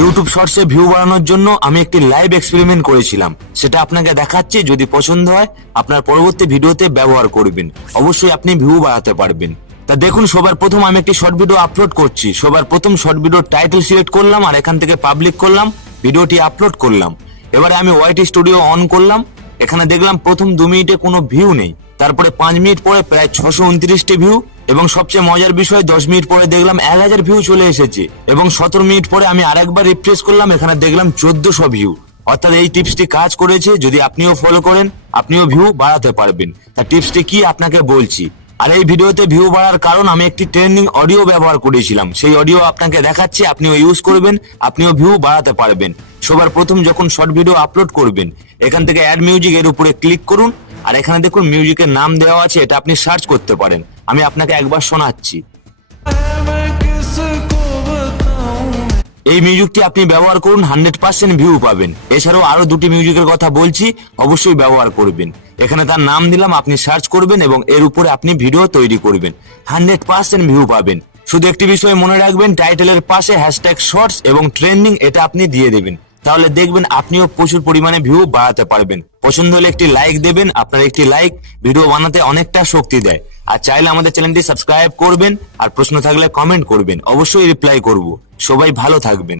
YouTube শর্টসে view বাড়ানোর জন্য আমি একটি লাইভ এক্সপেরিমেন্ট করেছিলাম। সেটা আপনাকে দেখাচ্ছি, যদি পছন্দ হয়, আপনার পরবর্তী ভিডিওতে ব্যবহার করবেন। অবশ্যই আপনি ভিউ বাড়াতে পারবেন। তা দেখুন, সবার প্রথম আমি একটি শর্ট ভিডিও আপলোড করছি। সবার প্রথম শর্ট ভিডিওর টাইটেল সিলেক্ট করলাম আর এখান থেকে পাবলিক করলাম ভিডিওটি আপলোড করলাম। এবারে আমি ওয়াইটি স্টুডিও অন করলাম। এখানে দেখলাম প্রথম দু মিনিটে কোনো ভিউ নেই। তারপরে পাঁচ মিনিট পরে প্রায় ছশো উনত্রিশটি ভিউ এবং সবচেয়ে মজার বিষয়, দশ মিনিট পরে দেখলাম এক হাজার ভিউ চলে এসেছে, এবং সতেরো মিনিট পরে আমি আরেকবার রিফ্রেশ করলাম, এখানে দেখলাম চোদ্দশো ভিউ অর্থাৎ এই টিপসটি কাজ করেছে, যদি আপনিও ফলো করেন, আপনিও ভিউ বাড়াতে পারবেন। তা টিপসটি কি আপনাকে বলছি? আর এই ভিডিওতে ভিউ বাড়ার কারণ, আমি একটি ট্রেন্ডিং অডিও ব্যবহার করেছিলাম। সেই অডিও আপনাকে দেখাচ্ছি, আপনিও ইউজ করবেন, আপনিও ভিউ বাড়াতে পারবেন। সবার প্রথম যখন শর্ট ভিডিও আপলোড করবেন, এখান থেকে অ্যাড মিউজিক এর উপরে ক্লিক করুন আর এখানে দেখুন মিউজিকের নাম দেওয়া আছে, এটা আপনি সার্চ করতে পারেন। আমি আপনাকে একবার শোনাচ্ছি। এই মিউজিকটি আপনি ব্যবহার করুন, হান্ড্রেড পার্সেন্ট ভিউ পাবেন। এছাড়াও আরও দুটি মিউজিকের কথা বলছি, অবশ্যই ব্যবহার করবেন। এখানে তার নাম দিলাম, আপনি সার্চ করবেন এবং এর উপরে আপনি ভিডিও তৈরি করবেন। হান্ড্রেড পার্সেন্ট ভিউ পাবেন। শুধু একটি বিষয় মনে রাখবেন, টাইটেলের পাশে হ্যাশট্যাগ শর্টস এবং ট্রেন্ডিং এটা আপনি দিয়ে দেবেন। তাহলে দেখবেন আপনিও প্রচুর পরিমাণে ভিউ বাড়াতে পারবেন। পছন্দ হলে একটি লাইক দেবেন, আপনার একটি লাইক ভিডিও বানাতে অনেকটা শক্তি দেয়। আর চাইলে আমাদের চ্যানেলটি সাবস্ক্রাইব করবেন, আর প্রশ্ন থাকলে কমেন্ট করবেন। অবশ্যই রিপ্লাই করব। সবাই ভালো থাকবেন।